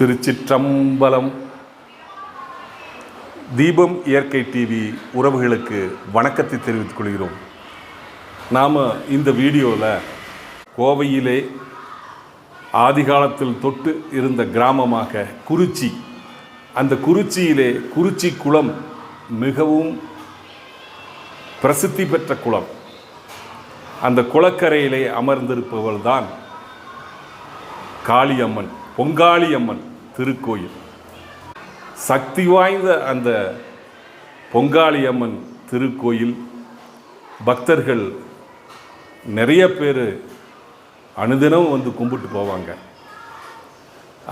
திருச்சிற்றம்பலம். தீபம் இயற்கை டிவி உறவுகளுக்கு வணக்கத்தை தெரிவித்துக் கொள்கிறோம். நாம் இந்த வீடியோவில் கோவையிலே ஆதிகாலத்தில் தொட்டு இருந்த கிராமமாக குறிச்சி. அந்த குறிச்சியிலே குறிச்சி குளம் மிகவும் பிரசித்தி பெற்ற குளம். அந்த குளக்கரையிலே அமர்ந்திருப்பவள் தான் காளியம்மன் பொங்காளியம்மன். திருக்கோயில். சக்தி வாய்ந்த அந்த பொங்காளியம்மன் திருக்கோயில் பக்தர்கள் நிறைய பேர் அனுதினம் வந்து கும்பிட்டு போவாங்க.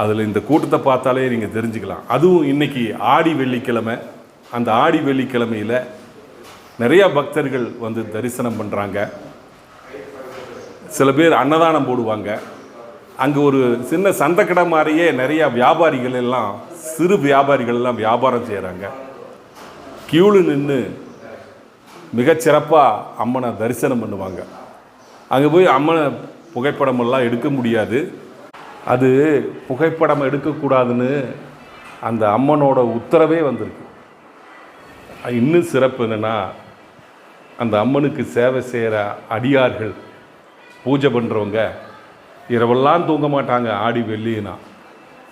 அதில் இந்த கூட்டத்தை பார்த்தாலே நீங்கள் தெரிஞ்சுக்கலாம். அதுவும் இன்னைக்கு ஆடி வெள்ளிக்கிழமை. அந்த ஆடி வெள்ளிக்கிழமையில் நிறைய பக்தர்கள் வந்து தரிசனம் பண்ணுறாங்க சில பேர் அன்னதானம் போடுவாங்க. அங்கே ஒரு சின்ன சந்தைக்கடை மாதிரியே நிறையா வியாபாரிகள் எல்லாம் சிறு வியாபாரிகள் எல்லாம் வியாபாரம் செய்கிறாங்க கியூவில் நின்று மிகச்சிறப்பாக அம்மனை தரிசனம் பண்ணுவாங்க. அங்கே போய் அம்மனை புகைப்படமெல்லாம் எடுக்க முடியாது. அது புகைப்படம் எடுக்கக்கூடாதுன்னு அந்த அம்மனோட உத்தரவே வந்திருக்கு. இன்னும் சிறப்பு என்னென்னா அந்த அம்மனுக்கு சேவை செய்கிற அடியார்கள் பூஜை பண்ணுறவங்க இரவெல்லாம் தூங்க மாட்டாங்க ஆடி வெள்ளினா.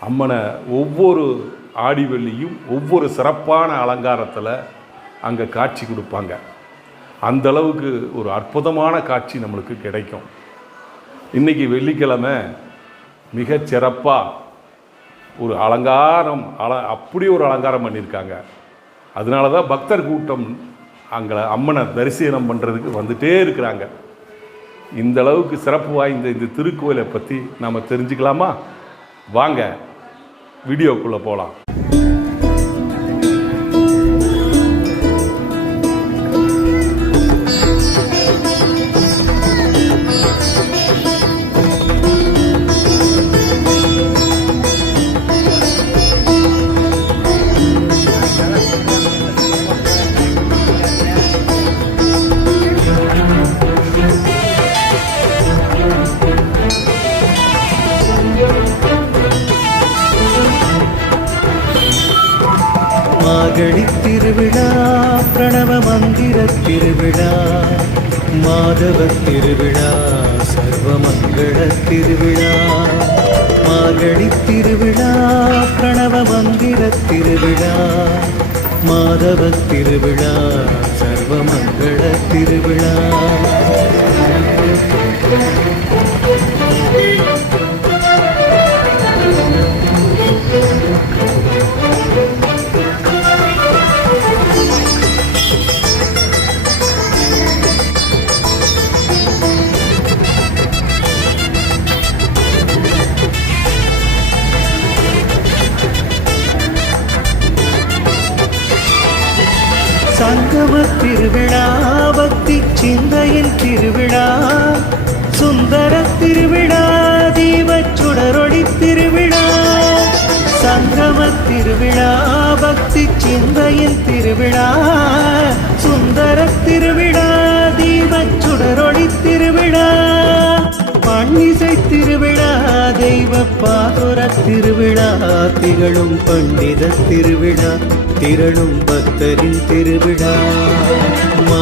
அம்மனை ஒவ்வொரு ஆடி வெள்ளியும் ஒவ்வொரு சிறப்பான அலங்காரத்தில் அங்கே காட்சி கொடுப்பாங்க. அந்த அளவுக்கு ஒரு அற்புதமான காட்சி நம்மளுக்கு கிடைக்கும். இன்றைக்கி வெள்ளிக்கிழமை மிக சிறப்பாக ஒரு அலங்காரம் அல அப்படி ஒரு அலங்காரம் பண்ணியிருக்காங்க. அதனால தான் பக்தர் கூட்டம் அங்கே அம்மனை தரிசனம் பண்ணுறதுக்கு வந்துட்டே இருக்கிறாங்க. இந்த அளவுக்கு சிறப்பு வாய்ந்த இந்த திருக்கோயிலை பற்றி நாம் தெரிஞ்சுக்கலாமா? வாங்க வீடியோக்குள்ளே போகலாம் மாதவ திருவிழா சர்வமங்கள திருவிழா மாகழி திருவிழா பிரணவ மந்திர திருவிழா மாதவ திருவிழா சர்வமங்கள திருவிழா. திருவிழா சுந்தர திருவிழா தீபச்சுடரொளி திருவிழா சங்கம திருவிழா பக்தி சிந்தையின் திருவிழா சுந்தர திருவிழா தீபச்சுடரொளி திருவிழா பன்னிசை திருவிழா தெய்வ பாதுர திருவிழா திகழும் பண்டித திருவிழா திரளும் பக்தரின் திருவிழா.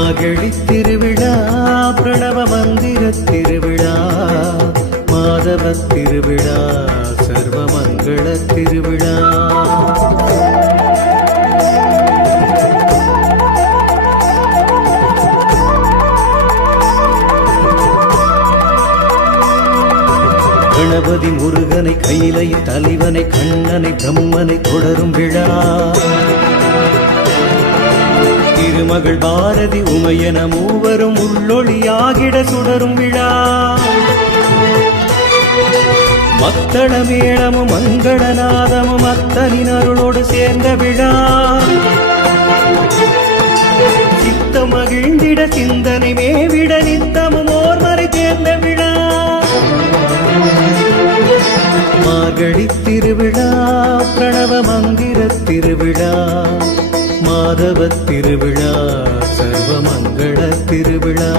மாகழி திருவிழா பிரணவ மந்திர திருவிழா மாதவ திருவிழா சர்வமங்கள திருவிழா. கணபதி முருகனை கையிலை தலைவனை கண்ணனை பிரம்மனை தொடரும் விழா. திருமகள் பாரதி உமையன மூவரும் உள்ளொளியாகிட சுடரும் விழா. மத்தள மேளமும் மங்களநாதமும் அத்தனின் அருளோடு சேர்ந்த விழா. சித்த மகிழ்ந்திட சிந்தனை மேவிட நித்தமும் ஓர்மறை சேர்ந்த விழா. மார்கழி திருவிழா பிரணவ மந்திர திருவிழா. மாதவ திருவிழா சர்வமங்கள திருவிழா.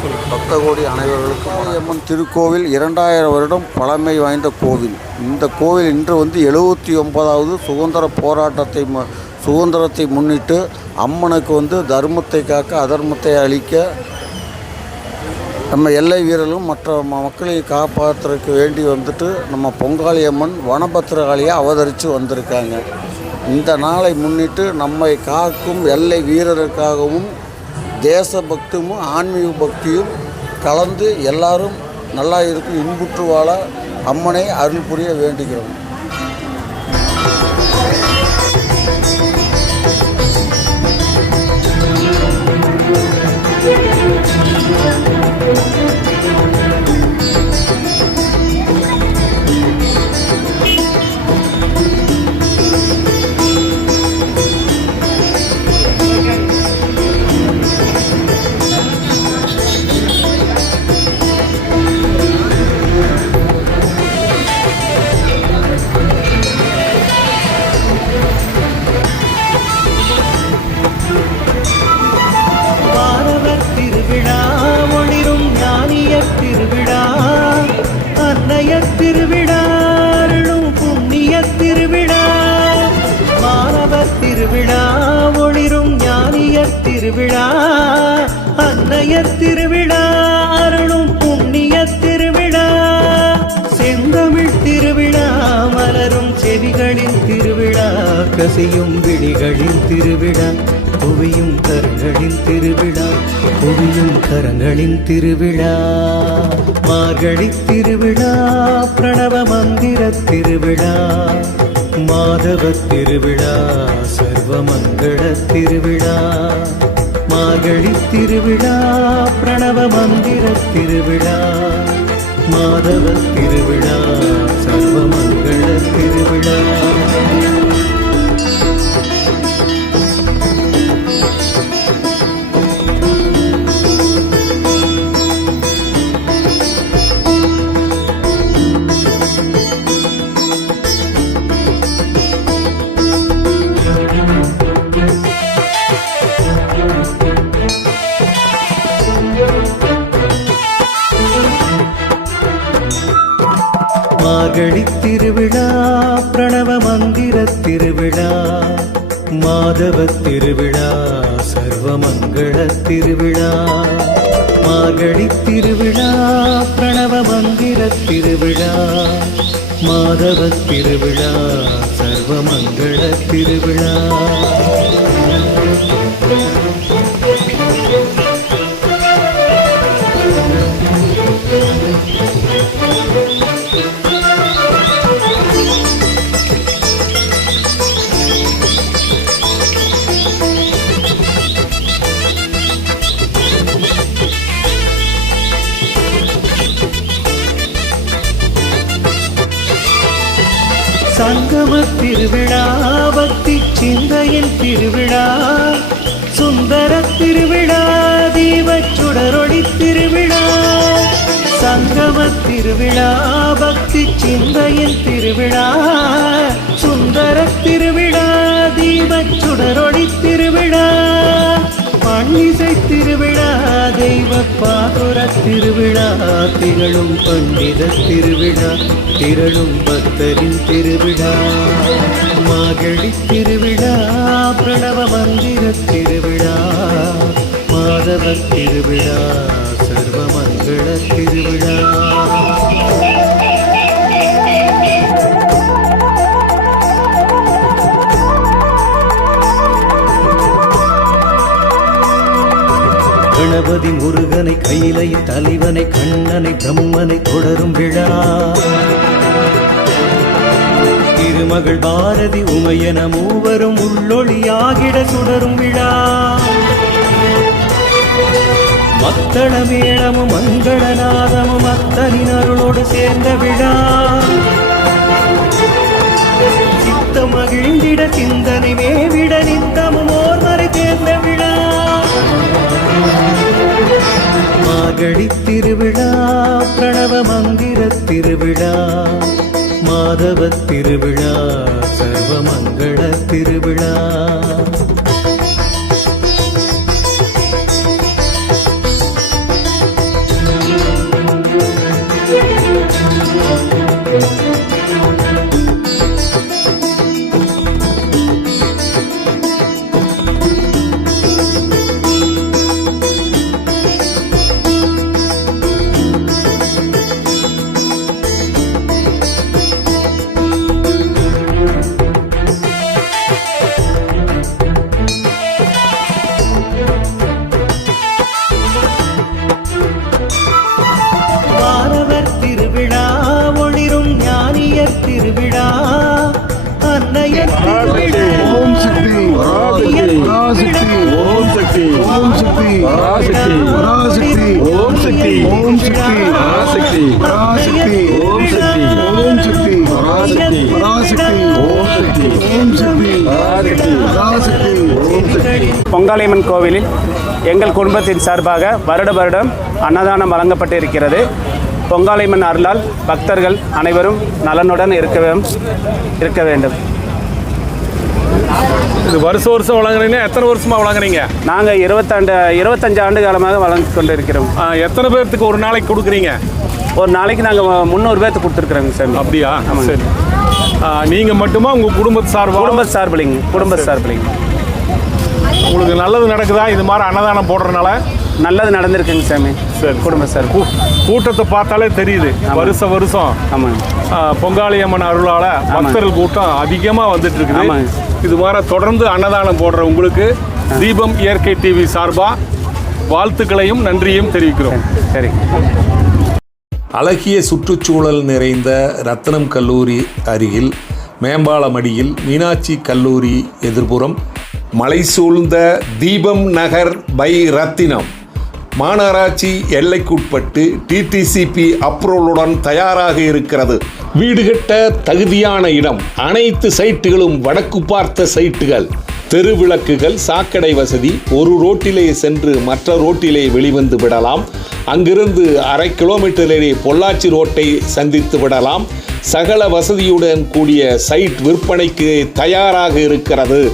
சொல்லுங்க கோடி அனைவர்களுக்கும் அம்மன் திருக்கோவில் இரண்டாயிரம் வருடம் பழமை வாய்ந்த கோவில். இந்த கோவில் இன்று வந்து எழுபத்தி ஒன்பதாவது சுதந்திர போராட்டத்தை சுதந்திரத்தை முன்னிட்டு அம்மனுக்கு வந்து தர்மத்தை காக்க அதர்மத்தை அழிக்க நம்ம எல்லை வீரர்களும் மற்ற மக்களை காப்பாற்றுறதுக்கு வேண்டி வந்துட்டு நம்ம பொங்காளி அம்மன் வனபத்திரகாளியாக அவதரித்து வந்திருக்காங்க. இந்த நாளை முன்னிட்டு நம்மை காக்கும் எல்லை வீரருக்காகவும் தேசபக்தியும் ஆன்மீக பக்தியும் கலந்து எல்லாரும் நல்லா இருக்கும் இன்புற்று வாழ அம்மனை அருள் புரிய வேண்டுகிறோம். கசியும் விழிகளின் திருவிழா குவியும் கரங்களின் திருவிழா குவியும் கரங்களின் திருவிழா. மார்கழி திருவிழா பிரணவ மந்திர திருவிழா மாதவ திருவிழா சர்வமங்கள திருவிழா. மார்கழி திருவிழா பிரணவ மந்திர திருவிழா மாதவ திருவிழா சர்வமங்கள திருவிழா. மார்கழி திருவிழா பிரணவ மந்திர திருவிழா மாதவ திருவிழா சர்வமங்கள திருவிழா. திருவிழா பக்தி சிந்தையின் திருவிழா. சுந்தர திருவிழா தீபச் சுடரொளி திருவிழா. சங்கம திருவிழா பக்தி சிந்தையின் திருவிழா. சுந்தர திருவிழா தீபச் சுடரொளி திருவிழா. பன்னிசை திருவிழா தெய்வ பாதுர திருவிழா திகழும் பண்டித திருவிழா திரளும் பக்தரின் திருவிழா. மாகழி திருவிழா பிரணவ மந்திர திருவிழா மாதவ திருவிழா சர்வமங்கள திருவிழா. கணபதி முருகனை கையிலை தலைவனை கண்ணனை பிரம்மனை தொடரும் விழா. திருமகள் பாரதி உமையன மூவரும் உள்ளொளியாகிட சுடரும் விழா. மத்தள மேளமும் மங்களநாதமும் அத்தனின் அருளோடு சேர்ந்த விழா. சித்த மகிழ்ந்திட சிந்தனை மேவி மார்கழி திருவிழா பிரணவ மந்திர திருவிழா மாதவ திருவிழா சர்வமங்கள திருவிழா. திருவிழா ஓம் சக்தி ஓம் சக்தி ஓம் சக்தி ஓம் சக்தி ஓம் சக்தி ஓம் சக்தி ஓம் சக்தி ஓம் சக்தி கோவிலில் எங்கள் குடும்பத்தின் சார்பாக வருட வருடம் அன்னதானம் வழங்கப்பட்டு இருக்கிறது பொங்காளியம்மன் அருளால் பக்தர்கள் அனைவரும் நலனுடன் இருக்க இருக்க வேண்டும். இது வருஷம் வருஷம் வழங்குறீங்கன்னா எத்தனை வருஷமா வழங்குறீங்க? நாங்கள் இருபத்தாண்டு இருபத்தஞ்சு ஆண்டு காலமாக வழங்கி கொண்டு இருக்கிறோம் எத்தனை பேர்த்துக்கு ஒரு நாளைக்கு கொடுக்குறீங்க? ஒரு நாளைக்கு நாங்கள் முந்நூறு பேர்த்து கொடுத்துருக்குறோங்க சார் அப்படியா. சரி. ஆ, நீங்க மட்டுமா உங்க குடும்பத்து சார்பா? குடும்ப சார்பிலிங்க குடும்ப சார்பிலிங்க உங்களுக்கு நல்லது நடக்குதா? இது மாதிரி அன்னதானம் போடுறதுனால? நல்லது நடந்திருக்குங்க சாமி. சரி. குடும்ப சார். கூ- கூட்டத்தை பார்த்தாலே தெரியுது. வருஷம் வருஷம். ஆமாங்க. பொங்காளி அம்மன் அருளால பக்தர்கள் கூட்டம் அதிகமா வந்துட்டு இருக்குது. இது மாதிரி தொடர்ந்து அன்னதானம் போடுற உங்களுக்கு தீபம் இயற்கை டிவி சார்பா வாழ்த்துக்களையும் நன்றியும் தெரிவிக்கிறோம். சரி. அழகிய சுற்றுச்சூழல் நிறைந்த ரத்னம் கல்லூரி அருகில் மேம்பாலமடியில் மீனாட்சி கல்லூரி எதிர்ப்புறம் மலை சூழ்ந்த தீபம் நகர் பை ரத்தினம். மாநகராட்சி எல்லைக்குட்பட்டு டிடிசிபி அப்ரூவலுடன் தயாராக இருக்கிறது. வீடு கட்ட தகுதியான இடம் அனைத்து சைட்டுகளும் வடக்கு பார்த்த சைட்டுகள். தெருவிளக்குகள் சாக்கடை வசதி ஒரு ரோட்டிலே சென்று மற்ற ரோட்டிலே வெளிவந்து விடலாம். அங்கிருந்து அரை கிலோமீட்டரிலே பொள்ளாச்சி ரோட்டை சந்தித்து விடலாம். சகல வசதியுடன் கூடிய சைட் விற்பனைக்கு தயாராக இருக்கிறது.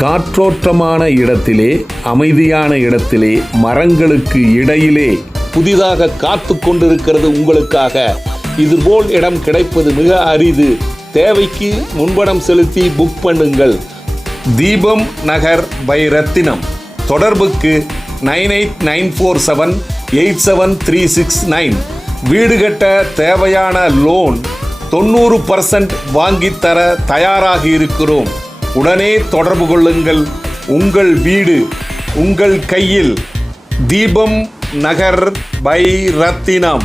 காற்றோட்டமான இடத்திலே அமைதியான இடத்திலே மரங்களுக்கு இடையிலே புதிதாக காத்து கொண்டிருக்கிறது உங்களுக்காக. இதுபோல் இடம் கிடைப்பது மிக அரிது. தேவைக்கு முன்பணம் செலுத்தி புக் பண்ணுங்கள். தீபம் நகர் பை ரத்தினம். தொடர்புக்கு nine eight nine four seven eight seven three six nine. வீடு கட்ட தேவையான லோன் தொண்ணூறு பர்சன்ட் வாங்கித்தர தயாராக இருக்கிறோம். உடனே தொடர்பு கொள்ளுங்கள். உங்கள் வீடு உங்கள் கையில் தீபம் நகர் பை ரத்தினம்.